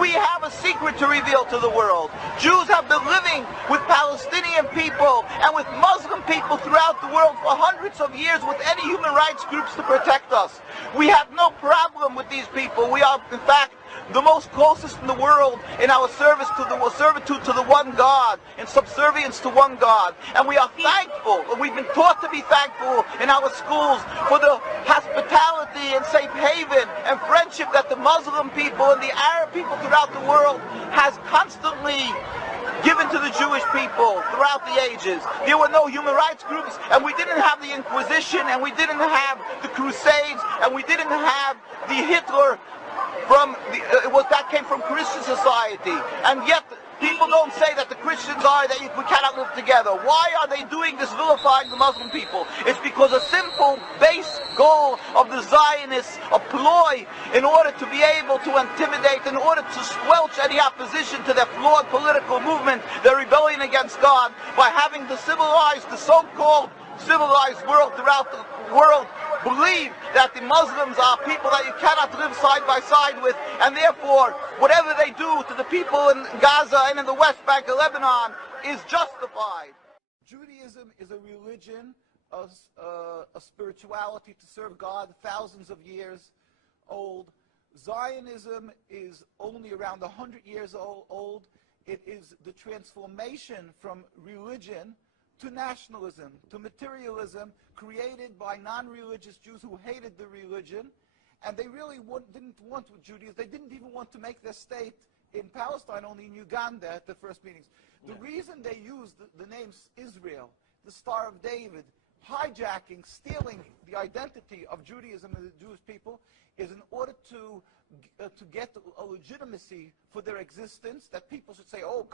We have a secret to reveal to the world. Jews have been living with Palestinian people and with Muslim people throughout the world for hundreds of years with any human rights groups to protect us. We have no problem with these people. We are, in fact, the most closest in the world in our servitude to the one God, in subservience to one God. And we are thankful, and we've been taught to be thankful in our schools for the hospitality and safe haven and friendship that the Muslim people and the Arab people throughout the world has constantly given to the Jewish people throughout the ages. There were no human rights groups, and we didn't have the Inquisition, and we didn't have the Crusades, and we didn't have the Hitler that came from Christian society. And yet people don't say that the Christians are that we cannot live together. Why are they doing this, vilifying the Muslim people? It's because a simple base goal of the Zionists, a ploy in order to be able to intimidate, in order to squelch any opposition to their flawed political movement, their rebellion against God, by having the so-called civilized world throughout the world believe that the Muslims are people that you cannot live side by side with, and therefore whatever they do to the people in Gaza and in the West Bank of Lebanon is justified. Judaism is a religion, a spirituality to serve God, thousands of years old. Zionism is only around 100 years old. It is the transformation from religion to nationalism, to materialism, created by non-religious Jews who hated the religion, and they really didn't want Judaism. They didn't even want to make their state in Palestine, only in Uganda at the first meetings. The reason they used the name Israel, the Star of David, hijacking, stealing the identity of Judaism and the Jewish people, is in order to get a legitimacy for their existence, that people should say, oh,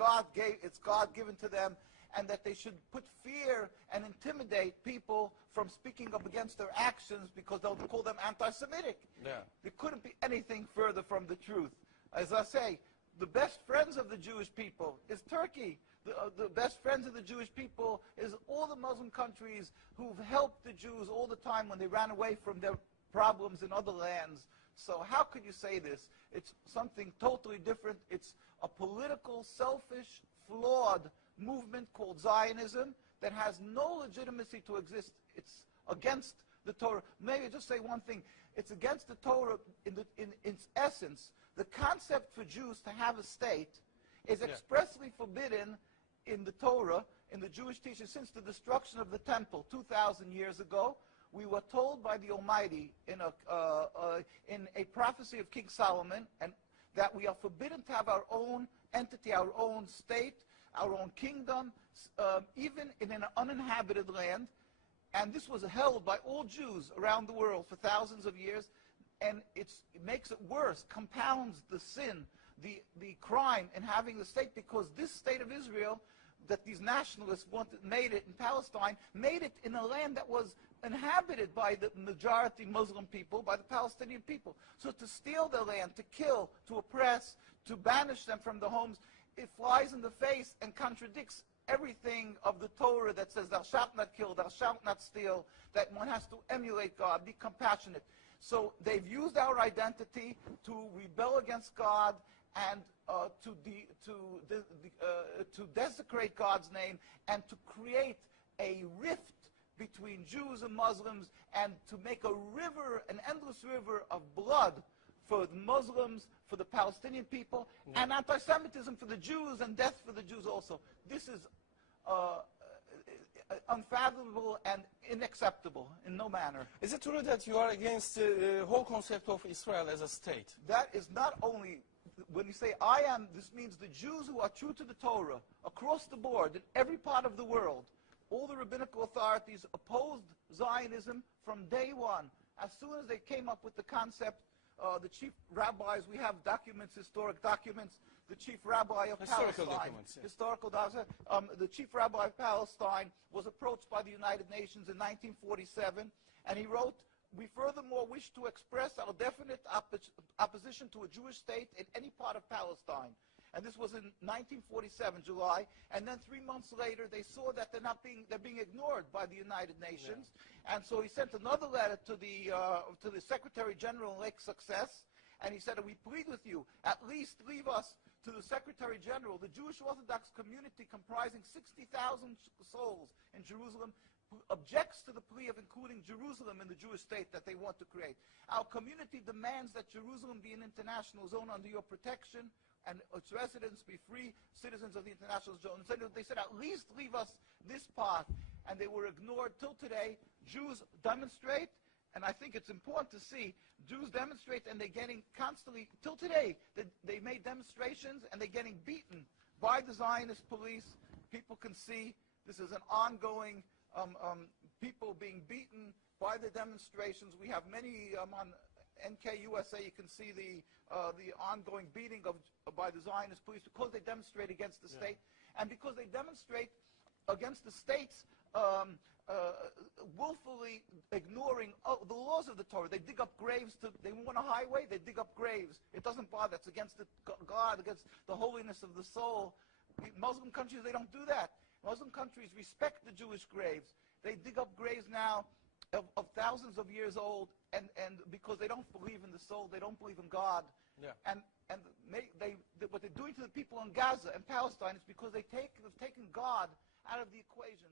it's God given to them, and that they should put fear and intimidate people from speaking up against their actions because they'll call them anti-Semitic. Yeah. There couldn't be anything further from the truth. As I say, the best friends of the Jewish people is Turkey. The best friends of the Jewish people is all the Muslim countries who've helped the Jews all the time when they ran away from their problems in other lands. So how could you say this? It's something totally different. It's a political, selfish, flawed movement called Zionism that has no legitimacy to exist. It's against the Torah. Maybe just say one thing. It's against the Torah in its essence. The concept for Jews to have a state is expressly forbidden in the Torah, in the Jewish teaching, since the destruction of the temple 2,000 years ago. We were told by the Almighty in a prophecy of King Solomon, and that we are forbidden to have our own entity, our own state, our own kingdom, even in an uninhabited land. And this was held by all Jews around the world for thousands of years, and it makes it worse, compounds the sin, the crime in having the state, because this state of Israel that these nationalists made it in Palestine, made it in a land that was inhabited by the majority Muslim people, by the Palestinian people. So to steal their land, to kill, to oppress, to banish them from the homes, it flies in the face and contradicts everything of the Torah that says thou shalt not kill, thou shalt not steal, that one has to emulate God, be compassionate. So they've used our identity to rebel against God and to desecrate God's name, and to create a rift between Jews and Muslims, and to make a river, an endless river of blood for the Muslims, for the Palestinian people, and anti-Semitism for the Jews, and death for the Jews also. This is unfathomable and unacceptable in no manner. Is it true that you are against the whole concept of Israel as a state? That is not only, when you say I am, this means the Jews who are true to the Torah, across the board, in every part of the world. All the rabbinical authorities opposed Zionism from day one. As soon as they came up with the concept, the chief rabbis, we have documents, historic documents, the chief rabbi of Palestine, the chief rabbi of Palestine was approached by the United Nations in 1947, and he wrote, "We furthermore wish to express our definite opposition to a Jewish state in any part of Palestine." And this was in 1947, July. And then 3 months later, they saw that they're being ignored by the United Nations. Yeah. And so he sent another letter to the Secretary General in Lake Success. And he said, we plead with you, at least leave us to the Secretary General. The Jewish Orthodox community, comprising 60,000 souls in Jerusalem, objects to the plea of including Jerusalem in the Jewish state that they want to create. Our community demands that Jerusalem be an international zone under your protection and its residents be free citizens of the international zone. So they said, at least leave us this part. And they were ignored till today. Jews demonstrate, and I think it's important to see, Jews demonstrate and they're getting constantly, till today, they made demonstrations and they're getting beaten by the Zionist police. People can see this is an ongoing people being beaten by the demonstrations. We have many on NKUSA. You can see the ongoing beating by the Zionist police because they demonstrate against the state, and because they demonstrate against the states willfully ignoring the laws of the Torah. They dig up graves. They want a highway, they dig up graves. It doesn't bother. It's against God, against the holiness of the soul. Muslim countries, they don't do that. Muslim countries respect the Jewish graves. They dig up graves now of thousands of years old, and because they don't believe in the soul, they don't believe in God. Yeah. And what they're doing to the people in Gaza and Palestine is because they've taken God out of the equation.